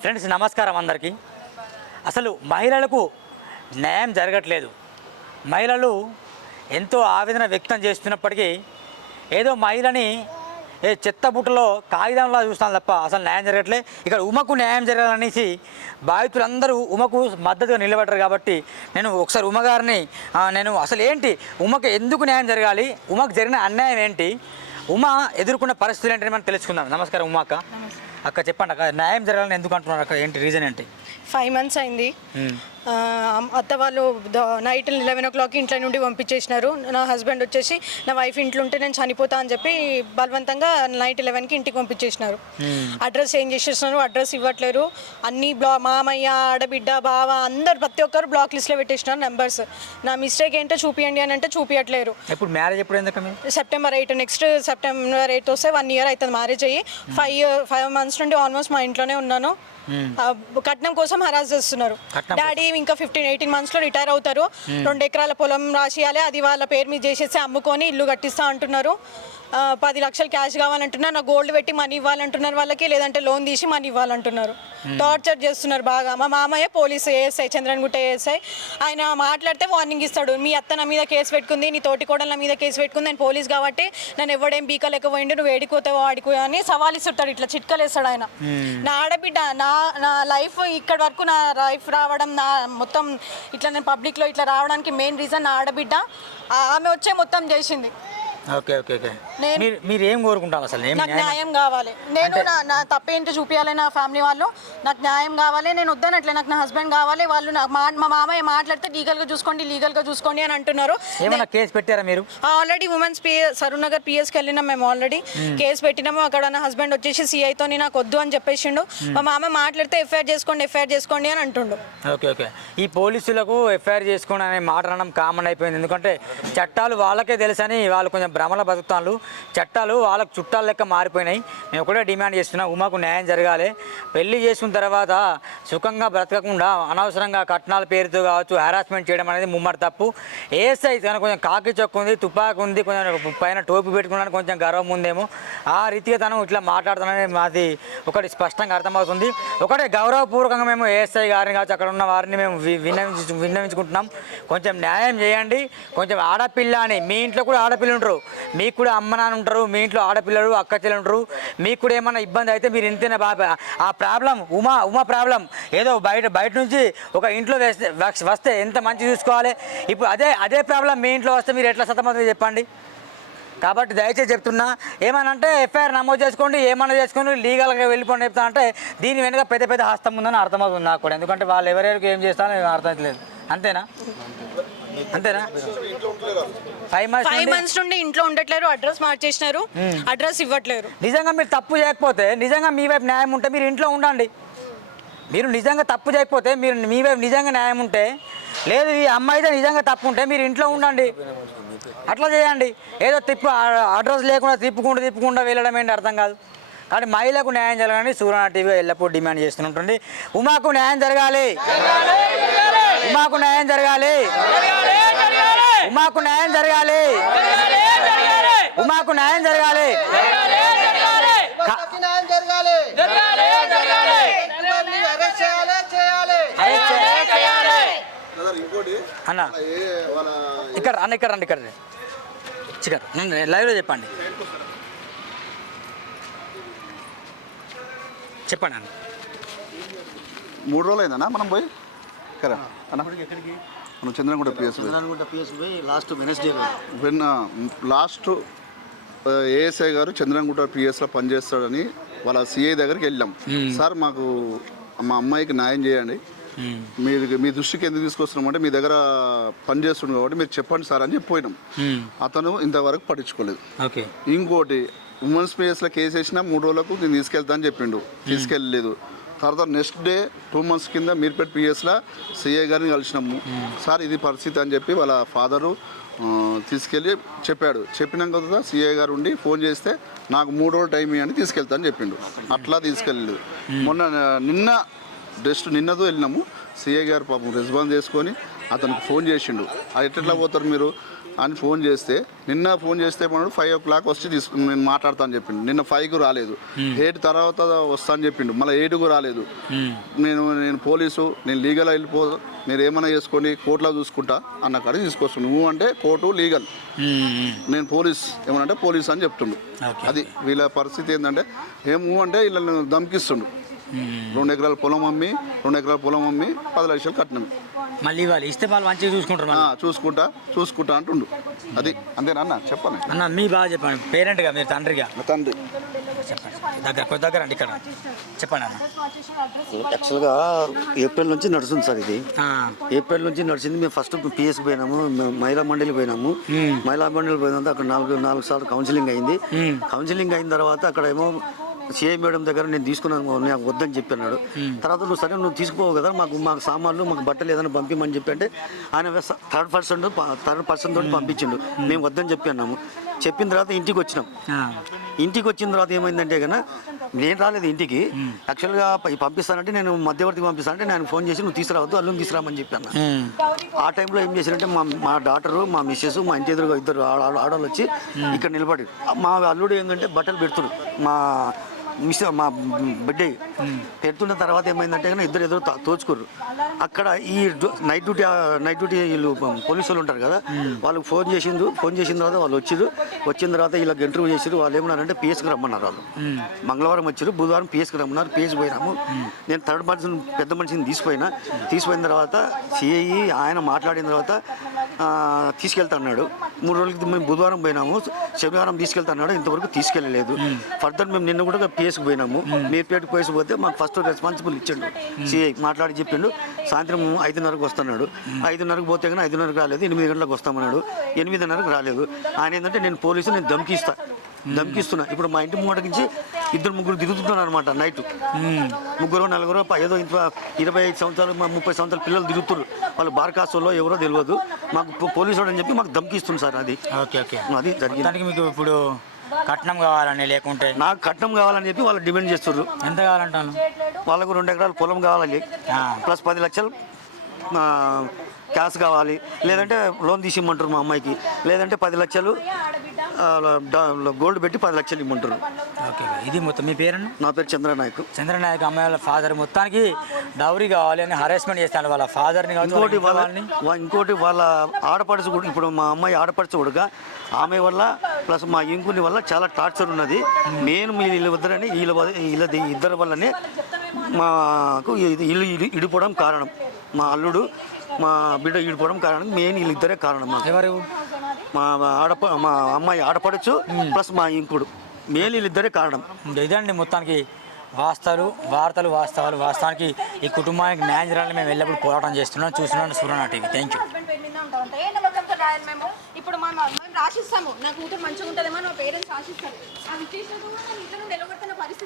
Friends నమస్కారం అందరికీ. అసలు మహిళలకు న్యాయం జరగట్లేదు. మహిళలు ఎంతో ఆవేదన వ్యక్తం చేస్తున్నప్పటికీ ఏదో మహిళని ఏ చెత్త బుట్టలో కాగితంలా చూస్తాను తప్ప అసలు న్యాయం జరగట్లే. ఇక్కడ ఉమకు న్యాయం జరగాలనేసి బాధితులందరూ ఉమకు మద్దతుగా నిలబడ్డారు కాబట్టి నేను ఒకసారి ఉమ గారిని నేను అసలు ఏంటి ఉమకు ఎందుకు న్యాయం జరగాలి ఉమకు జరిగిన అన్యాయం ఏంటి ఉమ ఎదుర్కొన్న పరిస్థితులు ఏంటని మనం తెలుసుకుందాం. నమస్కారం ఉమాక అక్క చెప్పండి అక్క న్యాయం జరగాలని ఎందుకు అంటున్నారు అక్క? ఏంటి రీజన్ ఏంటి? ఫైవ్ మంత్స్ అయింది. ఆ, అత్త వాళ్ళు నైట్ లెవెన్ ఓ క్లాక్ ఇంట్లో నుండి పంపించేసినారు. నా హస్బెండ్ వచ్చేసి నా వైఫ్ ఇంట్లో ఉంటే నేను చనిపోతా అని చెప్పి బలవంతంగా నైట్ లెవెన్కి ఇంటికి పంపించేసినారు. అడ్రస్ చేంజ్ చేసేసినారు? అడ్రస్ ఇవ్వట్లేరు. అన్ని బ్లా మామయ్య ఆడబిడ్డ బావ అందరు ప్రతి ఒక్కరు బ్లాక్ లిస్ట్లో పెట్టేసినారు నెంబర్స్. నా మిస్టేక్ ఏంటో చూపియండి అని అంటే చూపించట్లేరు ఎప్పుడు మ్యారేజ్ ఎప్పుడు September eight next September eight వస్తే వన్ ఇయర్ అవుతుంది మ్యారేజ్ అయ్యి. ఫైవ్ ఫైవ్ మంత్స్ నుండి ఆల్మోస్ట్ మా ఇంట్లోనే ఉన్నాను. కట్నం కోసం హరాస్ చేస్తున్నారు. డాడీ ఇంకా ఫిఫ్టీన్ ఎయిటీన్ మంత్స్లో రిటైర్ అవుతారు. రెండు ఎకరాల పొలం రాసియాలి అది వాళ్ళ పేరు మీద చేసేసి అమ్ముకొని ఇల్లు కట్టిస్తా అంటున్నారు. పది లక్షలు క్యాష్ కావాలంటున్నారు నా గోల్డ్ పెట్టి మనీ ఇవ్వాలంటున్నారు వాళ్ళకి లేదంటే లోన్ తీసి మనీ ఇవ్వాలంటున్నారు. టార్చర్ చేస్తున్నారు బాగా. మా మామయ్య పోలీస్ ఏఎస్ఐ చంద్రన్గుట్ట ఏఎస్ఐ ఆయన మాట్లాడితే వార్నింగ్ ఇస్తాడు. మీ అత్త నా మీద కేసు పెట్టుకుంది నీ తోటి కోడలు నా మీద కేసు పెట్టుకుంది నేను పోలీస్ కాబట్టి నన్ను ఎవడేం బీకలేకపోయిండు నువ్వు ఏడిపోతావో ఆడికో అని సవాల్ ఇస్తాడు ఇట్లా చిట్కలేస్తాడు ఆయన. నా ఆడబిడ్డ నా నా లైఫ్ ఇక్కడ వరకు నా లైఫ్ రావడం నా మొత్తం ఇట్లా నేను పబ్లిక్లో ఇట్లా రావడానికి మెయిన్ రీజన్ నా ఆడబిడ్డ. ఆమె వచ్చే మొత్తం చేసింది. Okay okay okay. నేను- మీరు మీరు ఏం కోరుకుంటారు అసలు? ఏం నాకు న్యాయం కావాలి. నేను నా నా తప్పేంటో చూపించాలి నా ఫ్యామిలీ వాళ్ళు. నాకు న్యాయం కావాలి నేను వద్దనట్లే. నాకు నా హస్బెండ్ కావాలి వాళ్ళు నాకు మా మా మామయ్య మాట్లాడితే లీగల్గా చూసుకోండి లీగల్గా చూసుకోండి అని అంటున్నారు. ఏమైనా కేసు పెట్టారా మీరు? Already women's PA Saroor Nagar పిఎస్కి వెళ్ళినాం మేము ఆల్రెడీ. కేసు పెట్టినాము అక్కడ నా హస్బెండ్ వచ్చేసి సిఐతో నాకు వద్దు అని చెప్పేసిండు. మా మామ మాట్లాడితే ఎఫ్ఐఆర్ చేసుకోండి ఎఫ్ఐఆర్ చేసుకోండి అని అంటుండు. Okay okay. ఈ పోలీసులకు ఎఫ్ఐఆర్ చేసుకోండి అనే మాట అనడం కామన్ అయిపోయింది. ఎందుకంటే చట్టాలు వాళ్ళకే తెలుసని వాళ్ళు కొంచెం భ్రమల బతుకుతాన్లు. చట్టాలు వాళ్ళకు చుట్టాల లెక్క మారిపోయినాయి. మేము కూడా డిమాండ్ చేస్తున్నాం ఉమాకు న్యాయం జరగాలి. పెళ్ళి చేసిన తర్వాత సుఖంగా బ్రతకకుండా అనవసరంగా కట్నాల పేరుతో కావచ్చు హెరాస్మెంట్ చేయడం అనేది ముమ్మడి తప్పు. ఏఎస్ఐ తనకు కొంచెం కాకి చొక్కు ఉంది తుపాకు ఉంది కొంచెం పైన టోపీ పెట్టుకున్నాను కొంచెం గర్వం ఉందేమో ఆ రీతిగా తను ఇట్లా మాట్లాడుతానని మాది ఒకటి స్పష్టంగా అర్థమవుతుంది. ఒకటే గౌరవపూర్వకంగా మేము ఏఎస్ఐ గారిని కావచ్చు అక్కడ ఉన్న వారిని మేము విన్నవించు విన్నవించుకుంటున్నాం. కొంచెం న్యాయం చేయండి. కొంచెం ఆడపిల్ల అని మీ ఇంట్లో కూడా ఆడపిల్లలు ఉంటారు మీకు కూడా అమ్మ నాన్న ఉంటారు మీ ఇంట్లో ఆడపిల్లలు అక్క చెల్లెలు ఉంటారు. మీకు కూడా ఏమైనా ఇబ్బంది అయితే మీరు ఇంతేనా బాబా ఆ ప్రాబ్లం ఉమా ఉమా ప్రాబ్లం. ఏదో బయట బయట నుంచి ఒక ఇంట్లో వేస్తే వస్తే ఎంత మంచి చూసుకోవాలి? ఇప్పుడు అదే అదే ప్రాబ్లం మీ ఇంట్లో వస్తే మీరు ఎట్లా సతమతం చెప్పండి? కాబట్టి దయచేసి చెప్తున్నా ఏమనంటే ఎఫ్ఐఆర్ నమోదు చేసుకోండి ఏమన్నా చేసుకోండి లీగల్గా వెళ్ళిపోండి చెప్తా అంటే దీని వెనుక పెద్ద పెద్ద హస్తం ఉందని అర్థమవుతుంది నాకు కూడా. ఎందుకంటే వాళ్ళు ఎవరెవరికి ఏం చేస్తారో అర్థం అర్థమవుతలేదు అంతేనా? అంతేనా? ఫైవ్ మంత్స్ ఫైవ్ మంత్స్ నుండి ఇంట్లో ఉండట్లేరు అడ్రస్ మార్చేసినారు అడ్రస్ ఇవ్వట్లేరు. నిజంగా మీరు తప్పు చేయకపోతే నిజంగా మీ వైపు న్యాయం ఉంటే మీరు ఇంట్లో ఉండండి. మీరు నిజంగా తప్పు చేయకపోతే మీరు మీ వైపు నిజంగా న్యాయం ఉంటే లేదు ఈ అమ్మాయితో నిజంగా తప్పు ఉంటే మీరు ఇంట్లో ఉండండి. అట్లా చేయండి. ఏదో తిప్పు అడ్రస్ లేకుండా తిప్పుకుంటూ తిప్పుకుంటూ వెళ్ళడం ఏంటి అర్థం కాదు. కానీ మహిళకు న్యాయం జరగాలని సూర్యనా టీవీ ఎల్లప్పుడూ డిమాండ్ చేస్తుంటుంది ఉమాకు న్యాయం జరగాలి. ఉమాకు న్యాయం జరగాలి. ఉమాకు న్యాయం జరగాలి. ఉమాకు న్యాయం జరగాలి. అన్న. ఇక్కడ అన్న ఇక్కడ రండి ఇక్కడ. చికెన్ నేను లైవ్లో చెప్పండి. చెప్పండి అన్న. మూడు రోజులు అయిందన్నా మనం పోయి? కదా అన్న. మనం చంద్రగుంట పిఎస్ చంద్రనగుంట పిఎస్బి లాస్ట్ వెనస్డే వెన్న లాస్ట్ ఏఎస్ఐ గారు చంద్రగుంట పిఎస్లో పనిచేస్తాడని వాళ్ళ సిఐ దగ్గరికి వెళ్ళాం. సార్ మాకు మా అమ్మాయికి న్యాయం చేయండి. మీరు మీ దృష్టికి ఎందుకు తీసుకొస్తున్నామంటే మీ దగ్గర పని కాబట్టి మీరు చెప్పండి సార్ అని చెప్పిపోయినాం అతను ఇంతవరకు పట్టించుకోలేదు. ఓకే ఇంకోటి ఉమెన్స్ పిఎస్లో కేసు వేసినా మూడు రోజులకు నేను తీసుకెళ్తా అని చెప్పిండు. తీసుకెళ్ళలేదు. తర్వాత నెక్స్ట్ డే టూ మంత్స్ కింద మీర్పేట్ పిఎస్లో సిఐ గారిని కలిసినాము సార్ ఇది పరిస్థితి అని చెప్పి వాళ్ళ ఫాదరు తీసుకెళ్ళి చెప్పాడు. చెప్పినాక కదా సిఐ గారు ఉండి ఫోన్ చేస్తే నాకు మూడు రోజులు టైం ఇవ్వండి తీసుకెళ్తా అని చెప్పిండు. అట్లా తీసుకెళ్ళలేదు మొన్న నిన్న జస్ట్ నిన్నదో వెళ్ళినాము. సిఐ గారు పాపం రెస్పాన్స్ చేసుకొని అతనికి ఫోన్ చేసిండు. అది ఎట్లా పోతారు మీరు? అని ఫోన్ చేస్తే నిన్న ఫోన్ చేస్తే పన్నాడు ఫైవ్ ఓ క్లాక్ వచ్చి తీసుకు నేను మాట్లాడతా అని చెప్పిండు. నిన్న ఫైవ్కు రాలేదు. ఎయిట్ తర్వాత వస్తా అని చెప్పిండు. మళ్ళీ ఎయిట్కు రాలేదు. నేను నేను పోలీసు నేను లీగల్ వెళ్ళిపో మీరు ఏమైనా చేసుకోండి కోర్టులో చూసుకుంటా అన్న కాడికి తీసుకొస్తాను నువ్వు అంటే కోర్టు లీగల్ నేను పోలీస్ ఏమనంటే పోలీస్ అని చెప్తుండు. అది వీళ్ళ పరిస్థితి ఏంటంటే ఏమో అంటే వీళ్ళని దమ్కిస్తుండు. రెండు ఎకరాల పొలం అమ్మి రెండు ఎకరాల పొలం అమ్మి పది లక్షలు కట్టినాము. మళ్ళీ వాళ్ళు ఇస్తే వాళ్ళు మంచిగా చూసుకుంటారు ఆ, మళ్ళీ. చూసుకుంటా చూసుకుంటా అంటుండు. అది అంతేనా అన్న చెప్పను అన్న మీ బాగా చెప్పండి. పేరెంట్గా మీరు తండ్రిగా? తండ్రి. చెప్పండి. దగ్గర కొద్ది దగ్గర అండి ఇక్కడ. చెప్పండి అన్న. యాక్చువల్గా ఏప్రిల్ నుంచి నడుస్తుంది సార్ ఇది. ఆ, ఏప్రిల్ నుంచి నడిచింది. మేము ఫస్ట్ పిఎస్ పోయినాము మహిళా మండలి పోయినాము. మహిళా మండలి పోయిన అక్కడ నాలుగు నాలుగు సార్లు కౌన్సిలింగ్ అయింది. కౌన్సిలింగ్ అయిన తర్వాత అక్కడ ఏమో సిఐ మేడం దగ్గర నేను తీసుకున్నాను నాకు వద్దని చెప్పన్నాడు తర్వాత నువ్వు సరే నువ్వు తీసుకుపోవు కదా మాకు మాకు సామాన్లు మాకు బట్టలు ఏదైనా పంపించమని చెప్పి అంటే ఆయన థర్డ్ పర్సన్ థర్డ్ పర్సన్ తోటి పంపించిండు. మేము. వద్దని చెప్పి అన్నాము చెప్పిన తర్వాత ఇంటికి వచ్చినాం. ఇంటికి వచ్చిన తర్వాత ఏమైందంటే కన్నా నేను రాలేదు ఇంటికి. యాక్చువల్గా పంపిస్తానంటే నేను మధ్యవర్తికి పంపిస్తానంటే నేను ఫోన్ చేసి నువ్వు తీసుకురావద్దు అల్లుని తీసుకురామని చెప్పాను. ఆ టైంలో ఏం చేశారంటే మా మా డాటరు మా మిస్సెస్ మా ఇంటి ఎదురుగా ఇద్దరు ఆడ- ఆడ- ఆడవాళ్ళు వచ్చి ఇక్కడ నిలబడి మా అల్లుడు ఏంటంటే బట్టలు పెడుతున్నారు మా మిషన్ మా బిడ్డ పెడుతున్న తర్వాత ఏమైందంటే కానీ ఇద్దరు ఎదురు తో- తోచుకుర్రు. అక్కడ ఈ నైట్ డ్యూటీ నైట్ డ్యూటీ వీళ్ళు పోలీసు వాళ్ళు ఉంటారు కదా వాళ్ళకి ఫోన్ చేసిండ్రు. ఫోన్ చేసిన తర్వాత వాళ్ళు వచ్చిర్రు. వచ్చిన తర్వాత వీళ్ళకి ఇంటర్వ్యూ చేసిరు వాళ్ళు ఏమన్నారంటే పిఎస్కి రమ్మన్నారు వాళ్ళు. మంగళవారం వచ్చారు బుధవారం పిఎస్కి రమ్మన్నారు. పిఎస్ పోయినాము. నేను థర్డ్ పర్సన్ పెద్ద మనిషిని తీసిపోయినా తీసిపోయిన తర్వాత సిఐ ఆయన మాట్లాడిన తర్వాత తీసుకెళ్తా అన్నాడు మూడు రోజులకి మేము బుధవారం పోయినాము. శనివారం తీసుకెళ్తా అన్నాడు ఇంతవరకు తీసుకెళ్ళలేదు. ఫర్దర్ మేము నిన్న కూడా పిఎస్కి పోయినాము. మీర్పేటకి పోయేసి పోతే మాకు ఫస్ట్ రెస్పాన్సిబుల్ ఇచ్చిండు. సిఐ మాట్లాడి చెప్పిండు. సాయంత్రం ఐదున్నరకు వస్తున్నాడు. ఐదున్నరకు పోతే కానీ ఐదున్నరకు రాలేదు. ఎనిమిది గంటలకు వస్తామన్నాడు. ఎనిమిదిన్నరకు రాలేదు. ఆయన ఏంటంటే నేను పోలీసు నేను ధమ్కిస్తా ధమ్కిస్తున్నా ఇప్పుడు మా ఇంటి ముంగట నుంచి ఇద్దరు ముగ్గురు తిరుగుతున్నారు అనమాట నైట్ ముగ్గురు నలుగురు ఏదో ఇంత ఇరవై ఐదు సంవత్సరాలు మా ముప్పై సంవత్సరాల పిల్లలు తిరుగుతున్నారు వాళ్ళు బార్కాసోలో ఎవరో తెలియదు మాకు పోలీసు అని చెప్పి మాకు ధమ్కిస్తుంది సార్ అది. Okay okay. అది జరిగింది. మీకు ఇప్పుడు కట్నం కావాలని లేకుంటే? నాకు కట్నం కావాలని చెప్పి వాళ్ళు డిమాండ్ చేస్తున్నారు ఎంత కావాలంటాను? వాళ్ళకు రెండు ఎకరాల పొలం కావాలి. ప్లస్ పది లక్షలు క్యాష్ కావాలి. లేదంటే లోన్ తీసి ఇమ్మంటారు మా అమ్మాయికి. లేదంటే పది లక్షలు గోల్డ్ పెట్టి పది లక్షలు ఇమ్మంటారు ఓకే ఇది మొత్తం మీ పేరన్నా? నా పేరు చంద్రనాయక్. చంద్రనాయక్ అమ్మాయి వాళ్ళ ఫాదర్. మొత్తానికి డౌరీ కావాలి అని హరాస్మెంట్ చేస్తాడు వాళ్ళ ఫాదర్ని ఇంకోటి వాళ్ళని. ఇంకోటి వాళ్ళ ఆడపడుచు కూడా ఇప్పుడు మా అమ్మాయి ఆడపడుచు కూడా ఆమె వల్ల ప్లస్ మా ఇంకుని వల్ల చాలా టార్చర్ ఉన్నది. మెయిన్ మీ వీళ్ళ వద్దరని వీళ్ళ వల్ల- వీళ్ళ ఇద్దరి వల్లనే మాకు ఇది ఇల్లు ఇడి- ఇడిపోవడం కారణం. మా అల్లుడు మా బిడ్డ ఇడిపోవడం కారణం. మెయిన్ వీళ్ళిద్దరే కారణం ఎవరు? మా ఆడప మా అమ్మాయి ఆడపడచ్చు ప్లస్ మా ఇంకుడు. మెయిన్ వీళ్ళిద్దరే కారణం. ఇదండి మొత్తానికి వాస్తవాలు వార్తలు వాస్తవాలు. వాస్తవానికి ఈ కుటుంబానికి న్యాయం చేయాలని మేము ఎల్లప్పుడు పోరాటం చేస్తున్నాం చూస్తున్నాం సూర్యనా టీవీ థ్యాంక్ యూ మేము? ఇప్పుడు మా మేము రాసిస్తాము. నా కూతురు మంచిగా ఉంటుందేమో నా పేరెంట్స్ రాసిస్తారు ఆ విశేషత కూడా నేను ఇతను నిలబడుతున్న పరిస్థితి